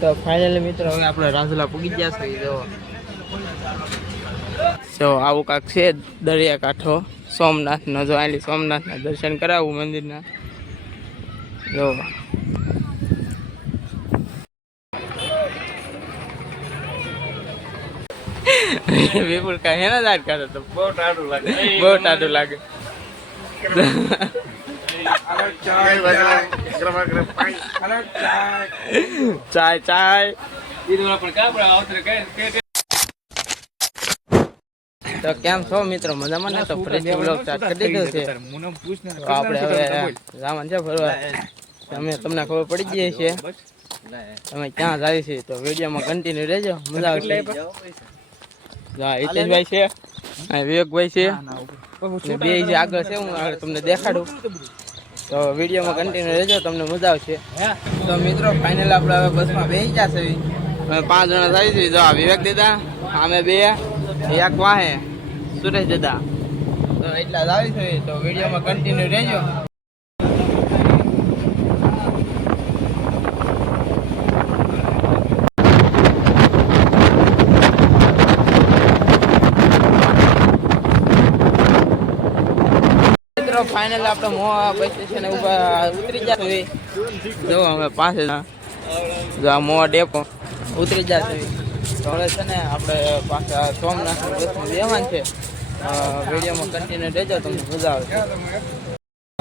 તો ફાઇનલી મિત્રો હવે આપણે રાજુલા પૂગી ગયા છે. જો આવું કાંક છે દરિયાકાંઠો સોમનાથનો. જો આલી સોમનાથના દર્શન કરાવું મંદિરના. જો વિપુલ કાંઈ હેના દાટ કાઢે તો બહુ ટાઢું લાગે, બહુ ટાઢું લાગે. ચાય ચાય તો કેમ છો મિત્રો? મજામાં ને? તો ફરીથી બ્લોગ સ્ટાર્ટ કરી દીધો છે. તો આપણે હવે જવાનું છે ફરવા. તમે તમને ખબર પડી ગઈ છે તમે ક્યાં જાય છે, તો વિડીયોમાં કન્ટિન્યુ રહેજો, મજા આવશે. હિતેશભાઈ છે, વિવેકભાઈ છે, બે છે આગળ છે. હું આગળ તમને દેખાડું, તો વિડીયોમાં કન્ટિન્યુ રહેજો, તમને મજા આવશે. તો મિત્રો ફાઇનલ આપણે હવે બસમાં બેસી જશે. 5 જણા જાય છે. જો વિવેક દાદા, અમે 2, એક વાહે સુરેશ દાદા. તો એટલા જ આવી છે. તો વિડીયોમાં કન્ટિન્યુ રહેજો. ફાઇનલ આપણે મોવા બસ સ્ટેશન ઉતરી જશે. જો અમે પાસે જો મોવા ડેપો ઉતરી જશે. તો હવે છે ને આપણે પાછા સોમનાથ બસમાં બેવાનું છે. વિડીયોમાં કન્ટિન્યુ રહેજો, તમને મજા આવશે.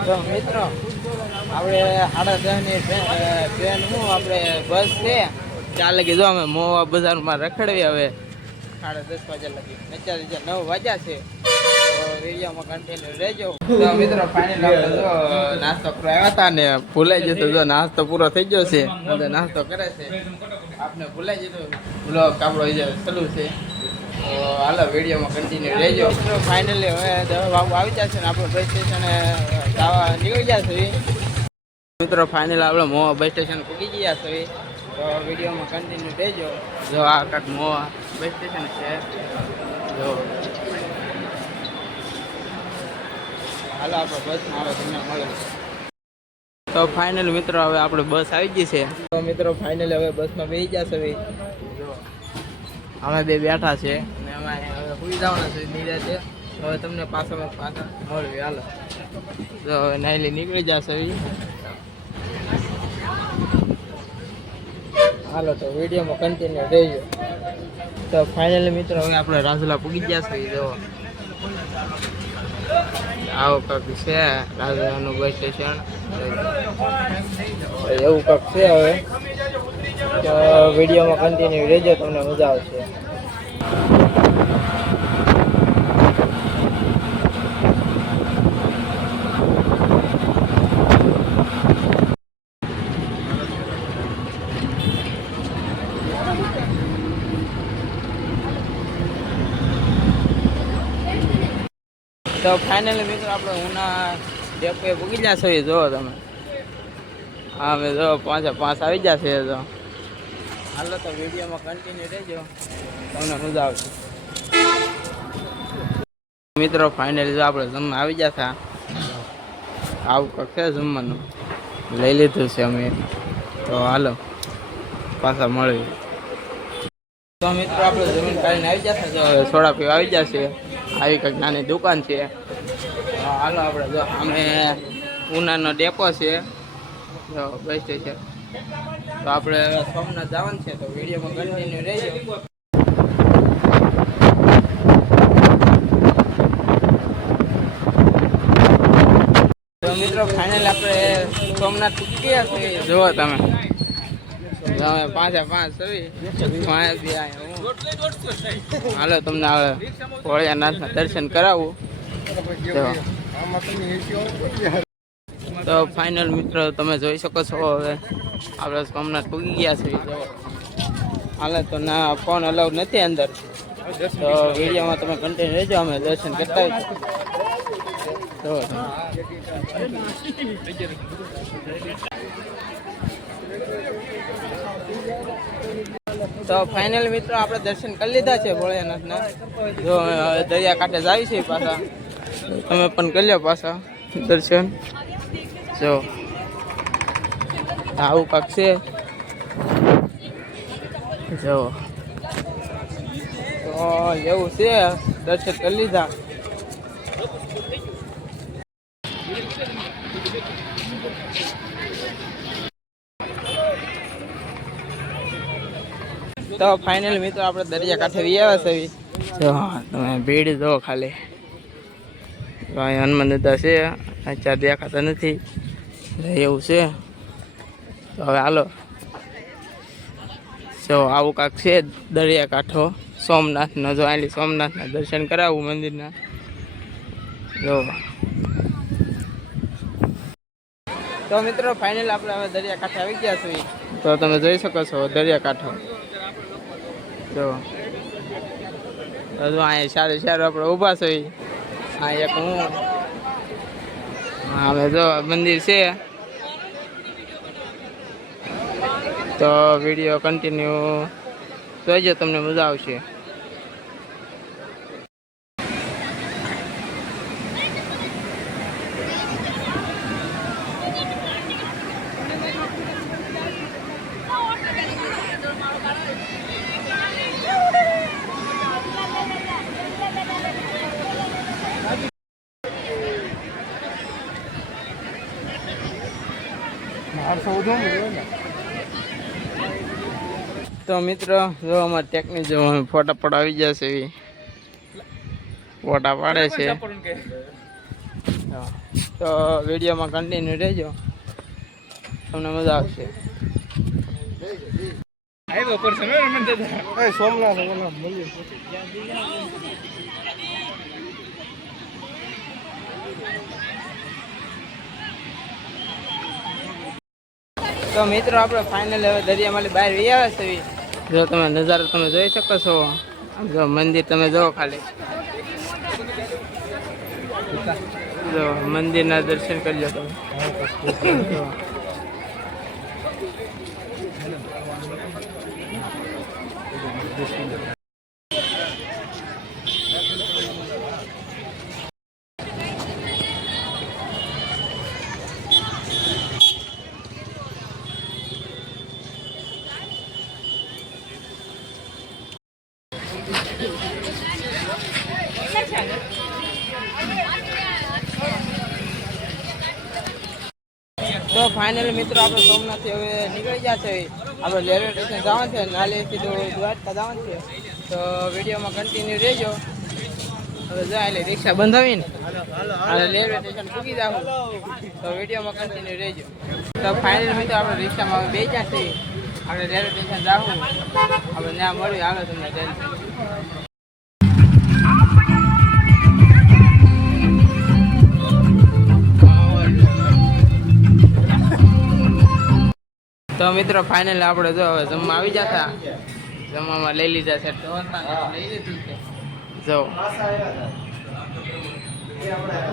તો મિત્રો આપણે 10:30ની ટ્રેન આપણે બસ છે 4 લગી. જો અમે મોવા બજારમાં રખડવી. હવે 10:30 વાગ્યા લગી, અત્યારે 9 વાગ્યા છે. વિડીયોમાં કન્ટિન્યુ રહેજો. તો મિત્રો ફાઇનલ આપણે જો નાસ્તો કરાવ્યા હતા ને ભૂલાઈ જતો. જો નાસ્તો પૂરો થઈ ગયો છે, બધો નાસ્તો કરે છે. આપણે ભૂલાઈ જતો બ્લોગ આપણો ચાલુ છે. તો હાલો વિડીયોમાં કન્ટિન્યુ રહેજો. મિત્રો ફાઇનલી હવે બાબુ આવી જશે ને આપણે બસ સ્ટેશને જવા નીકળી જશે. મિત્રો ફાઇનલ આપણે મોવા બસ સ્ટેશન પૂગી ગયા છે. તો વિડીયોમાં કન્ટિન્યુ રહેજો. જો આ કાંક મોવા બસ સ્ટેશન છે. જો હાલો આપણે બસમાં આવે તમને મળે. તો ફાઇનલ મિત્રો હવે આપણે બસ આવી ગઈ છે. તો મિત્રો ફાઇનલી હવે બસમાં બેસી જશે. અમે 2 બેઠા છે અને અમે હવે સુઈ જવાના છે નિરાતે. હવે તમને પાછા મળવી. હાલો તો હવે નાઈલી નીકળી જશે. હાલો તો વિડીયોમાં કન્ટિન્યુ રહેજો. તો ફાઇનલી મિત્રો હવે આપણે રાજુલા પૂગી ગયા છે. જો આવું કાંક છે રાજુલાનું બસ સ્ટેશન. એવું કાંક છે. હવે તો વિડીયોમાં કન્ટિન્યુ રહેજો, તમને મજા આવશે. તો ફાઇનલી મિત્રો આપણે ઉના ડેપોએ પૂગી જશે. જો તમે હા મેં જો 5 આવી જશે. તો હાલો તો વિડીયોમાં કન્ટિન્યુ રહેજો, તમને મજા આવશે. મિત્રો ફાઇનલી જો આપણે જમવા આવી જતા. આવું કંઈક છે જમવાનું, લઈ લીધું છે અમે. તો હાલો પાછા મળીએ. તો મિત્રો આપણે જમીન કાઢીને આવી જશે. સોડા પીવા આવી જશે. આવી કંઈક નાની દુકાન છે. હાલો આપણે જો અમે ઉનાનો ડેપો છે, બસ સ્ટેશન. તો આપણે સોમનાથ જવાનું છે. તો વિડીયોમાં કન્ટિન્યુ રહેજો. તો મિત્રો ફાઇનલ આપણે સોમનાથ પૂકી ગયા છે. જુઓ તમે 5 હાલો તમને હવે ભોળિયાનાથના દર્શન કરાવું. તો ફાઇનલ મિત્રો તમે જોઈ શકો છો હવે આપણે સોમનાથ પૂગી ગયા છે. હાલે તો ના ફોન અલાઉડ નથી અંદર. તો વિડીયોમાં તમે કન્ટિન્યુ રહેજો, અમે દર્શન કરતા તો તો ફાઇનલ મિત્રો આપણે દર્શન કરી લીધા છે ભોળેનાથના. જો દરિયાકાંઠે જ આવી છે પાછા, તમે પણ કરી લો પાછા દર્શન. જો આવું કાંક છે. જો તો એવું છે, દર્શન કરી લીધા. તો ફાઇનલ મિત્રો આપણે દરિયા કાંઠે આવ્યા છે. જો તમે ભીડ જો ખાલી હનુમાન દાદા છે, અત્યારે દેખાતા નથી એવું છે. તો હવે હાલો, જો આવું કાંક છે દરિયા કાંઠો સોમનાથનો. જો આલી સોમનાથના દર્શન કરાવું મંદિરના. જો તો મિત્રો ફાઇનલ આપણે હવે દરિયા કાંઠે આવી ગયા છીએ. તો તમે જોઈ શકો છો દરિયા કાંઠો. જો અહીંયા સારું સારું આપણે ઊભા છીએ. હા એક હું, હવે જો મંદિર છે. તો વિડીયો કન્ટિન્યુ જોઈજો, તમને મજા આવશે. તો મિત્રો જો અમારે ટેકનિક જો ફોટા પડ આવી જશે, એવી ફોટા પાડે છે. તો વિડીયોમાં કન્ટિન્યુ રહેજો, તમને મજા આવશે. તો મિત્રો આપણે ફાઇનલ હવે દરિયામાંથી બહાર વી આવ્યા છે. જો તમે નજારો તમે જોઈ શકો છો. જો મંદિર તમે જો ખાલી, જો મંદિરના દર્શન કરજો તમે. તો ફાઇનલ મિત્રો આપણે સોમનાથથી હવે નીકળી ગયા છે. આપણે રેલવે સ્ટેશન જવાનું છે, નાલેથી તો દ્વારકા જવાનું છે. તો વિડીયોમાં કન્ટિન્યુ રહેજો. હવે જાય એટલે રિક્ષા બંધાવીને અને રેલવે સ્ટેશન પૂગી જાવ. તો વિડીયોમાં કન્ટિન્યુ રહેજો. તો ફાઇનલ મિત્રો આપણે રિક્ષામાં બે ગયા છીએ. આપણે રેલવે સ્ટેશન જાવું, આપણે ત્યાં મળ્યું. આવે તમને ટેન્શન. તો મિત્રો ફાઇનલ આપણે જો હવે જમવા આવી જતા, જમવામાં લઈ લીધા છે. લઈ લીધું છે. જો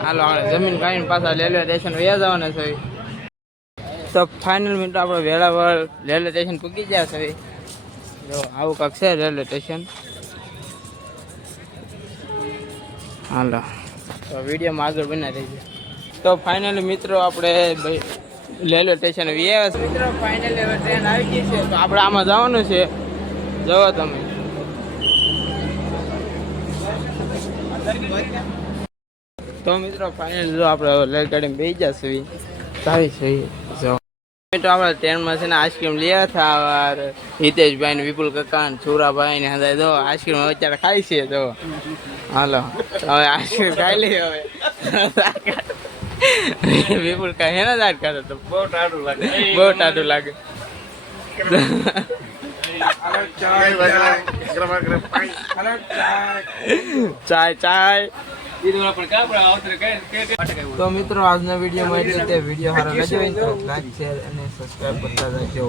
હાલો આપણે જમીન કાઢીને પાછા રેલવે સ્ટેશન વયા જવાના છે. તો ફાઇનલ મિત્રો આપણે વેળાવળ રેલવે સ્ટેશન પૂકી ગયા છે. જો આવું કાંક છે રેલવે સ્ટેશન. હાલો તો વિડીયોમાં આગળ બના રહીએ. તો ફાઇનલ મિત્રો આપણે રેલવે સ્ટેશન આવ્યા મિત્રો. ફાઇનલ હવે ટ્રેન આવી ગઈ છે. તો આપણે આમાં જવાનું છે. જુઓ તમે. તો મિત્રો ફાઇનલ જો આપણે રેલગાડીમાં બેસી જશે. સારી છે. જો મિત્રો આપણે ટ્રેનમાં છે ને આઈસ્ક્રીમ લઈ હતા. હિતેશભાઈ ને વિપુલ કાકા ને છુરાભાઈ ને હદાય જો આઈસ્ક્રીમ અત્યારે ખાઈ છે. જો હાલો હવે આઈસ્ક્રીમ ખાઈ લઈએ. હવે વિપુલ કા હેના દાટ કરે તો બહુ ટાઢું લાગે, બહુ ટાઢું લાગે. ચાય ચાય. તો મિત્રો આજના વિડીયોમાં એટલે તે વિડીયો સારો લાગ્યો હોય તો લાઈક શેર અને સબસ્ક્રાઈબ કરતા રહેજો.